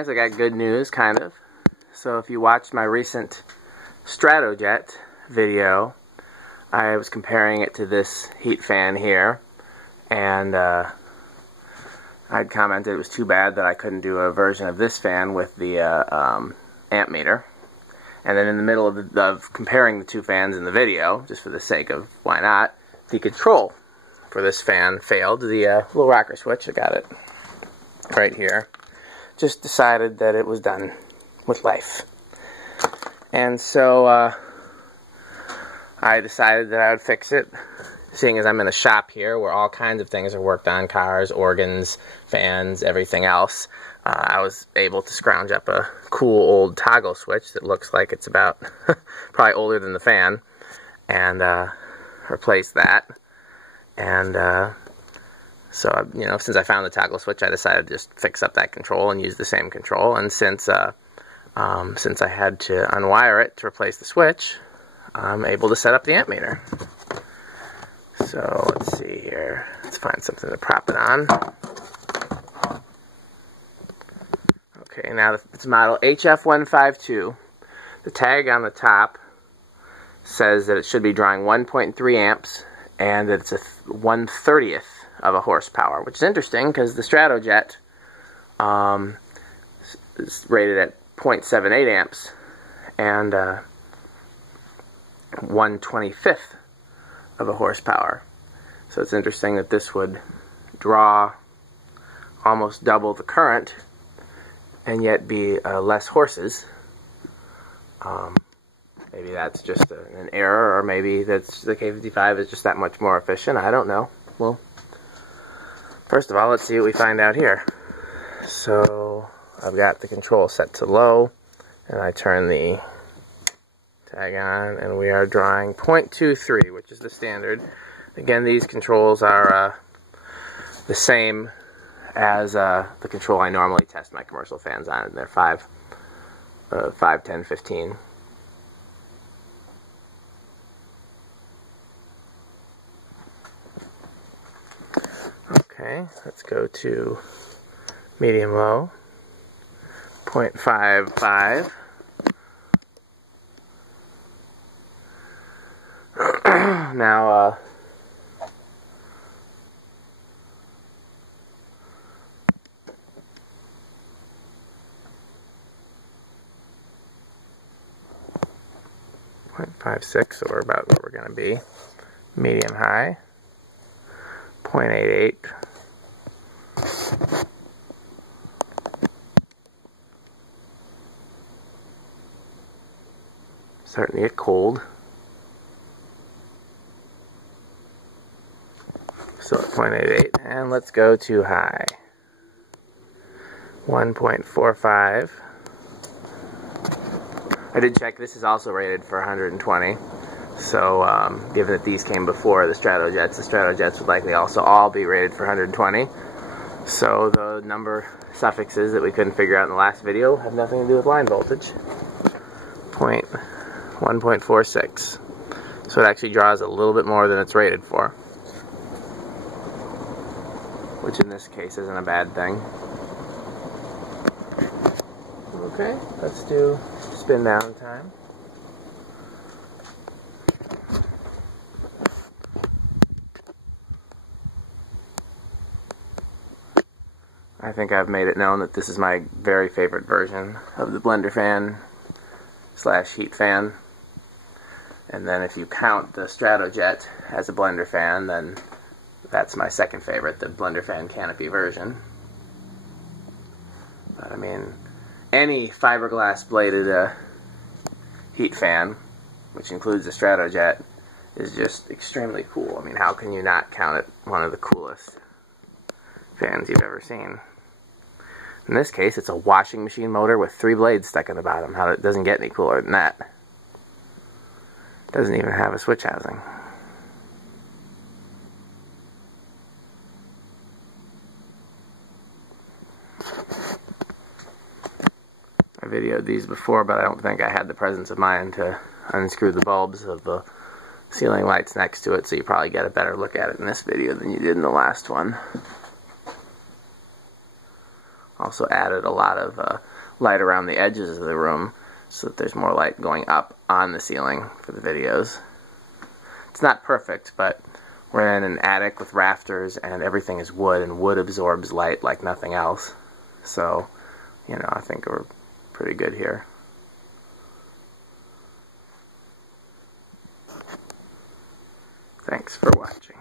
I got good news, kind of. So if you watched my recent StratoJet video, I was comparing it to this heat fan here, and I'd commented it was too bad that I couldn't do a version of this fan with the amp meter. And then in the middle of comparing the two fans in the video, just for the sake of why not, the control for this fan failed. The little rocker switch, I got it right here, just decided that it was done with life. And so I decided that I would fix it, seeing as I'm in a shop here where all kinds of things are worked on, cars, organs, fans, everything else. I was able to scrounge up a cool old toggle switch that looks like it's about probably older than the fan, and replace that. And so, you know, since I found the toggle switch, I decided to just fix up that control and use the same control. And since I had to unwire it to replace the switch, I'm able to set up the amp meter. So let's see here. Let's find something to prop it on. Okay, now it's model HF-152. The tag on the top says that it should be drawing 1.3 amps and that it's a 1/30th of a horsepower, which is interesting because the StratoJet is rated at 0.78 amps and 1/25th of a horsepower. So it's interesting that this would draw almost double the current and yet be less horses. Maybe that's just an error, or maybe that's the K55 is just that much more efficient. I don't know. Well, first of all, let's see what we find out here. So I've got the control set to low, and I turn the tag on, and we are drawing 0.23, which is the standard. Again, these controls are the same as the control I normally test my commercial fans on, and they're 5, 10, 15. Okay, let's go to medium low, 0.55. Now, 0.56, so we're about where we're going to be. Medium high, 0.88. Starting to get cold. So at 0.88, and let's go to high. 1.45. I did check, this is also rated for 120. So, given that these came before the StratoJets would likely also all be rated for 120. So the number suffixes that we couldn't figure out in the last video have nothing to do with line voltage. 1.46. So it actually draws a little bit more than it's rated for, which in this case isn't a bad thing. Okay, let's do spin down time. I think I've made it known that this is my very favorite version of the Blenderfan / Heat Fan. And then if you count the StratoJet as a Blenderfan, then that's my second favorite, the Blenderfan canopy version. But I mean, any fiberglass bladed heat fan, which includes the StratoJet, is just extremely cool. I mean, how can you not count it one of the coolest fans you've ever seen? In this case, it's a washing machine motor with 3 blades stuck in the bottom. How it doesn't get any cooler than that. It doesn't even have a switch housing. I videoed these before, but I don't think I had the presence of mind to unscrew the bulbs of the ceiling lights next to it, so you probably get a better look at it in this video than you did in the last one. also added a lot of light around the edges of the room so that there's more light going up on the ceiling for the videos. It's not perfect, but we're in an attic with rafters and everything is wood, and wood absorbs light like nothing else. So, you know, I think we're pretty good here. Thanks for watching.